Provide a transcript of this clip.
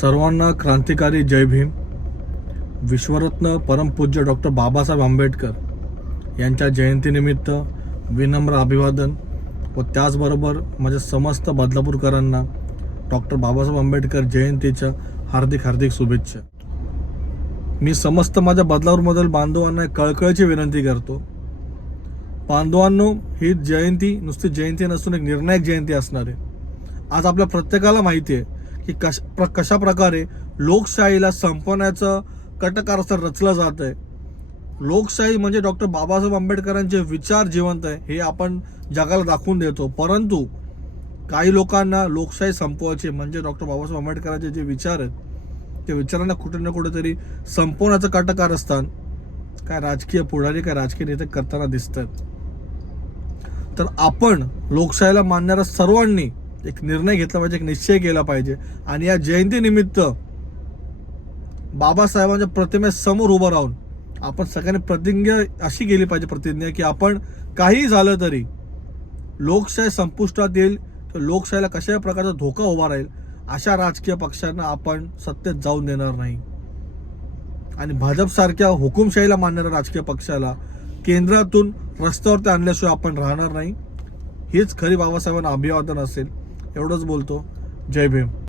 सर्वांना क्रांतिकारी जय भीम. विश्वरत्न परमपूज्य डॉक्टर बाबासाहेब आंबेडकर यांच्या जयंतीनिमित्त विनम्र अभिवादन व त्याचबरोबर माझ्या समस्त बदलापूरकरांना डॉक्टर बाबासाहेब आंबेडकर जयंतीच्या हार्दिक हार्दिक शुभेच्छा. मी समस्त माझ्या बदलापूरमधील बांधवांना कळकळीची विनंती करतो. बांधवांनो ही जयंती नुसती जयंती नसून एक निर्णायक जयंती असणार आहे. आज आपल्या प्रत्येकाला माहिती आहे की कश प्र कशा प्रकारे लोकशाहीला संपवण्याचं कटकारस्थान रचलं जात आहे लोकशाही म्हणजे डॉक्टर बाबासाहेब आंबेडकरांचे विचार जिवंत आहे हे आपण जगाला दाखवून देतो. परंतु काही लोकांना लोकशाही संपवायची म्हणजे डॉक्टर बाबासाहेब आंबेडकरांचे जे विचार आहेत ते विचारांना कुठे ना कुठेतरी संपवण्याचं कटकारस्थान काय राजकीय पुढारी काय राजकीय नेते करताना दिसत आहेत तर आपण लोकशाहीला मानणाऱ्या सर्वांनी एक निर्णय घेतला पाहिजे एक निश्चय केला पाहिजे. आणि या जयंतीनिमित्त बाबासाहेबांच्या प्रतिमेसमोर उभं राहून आपण सगळ्यांनी प्रतिज्ञा अशी केली पाहिजे प्रतिज्ञा की आपण काही झालं तरी लोकशाही संपुष्टात येईल तर लोकशाहीला कशाही प्रकारचा धोका उभा राहील अशा राजकीय पक्षांना आपण सत्तेत जाऊन देणार नाही. आणि भाजपसारख्या हुकुमशाहीला मानणाऱ्या राजकीय पक्षाला केंद्रातून रस्त्यावरती आणल्याशिवाय आपण राहणार नाही. हीच खरी बाबासाहेबांना अभिवादन असेल. एवढंच बोलतो. जय भीम.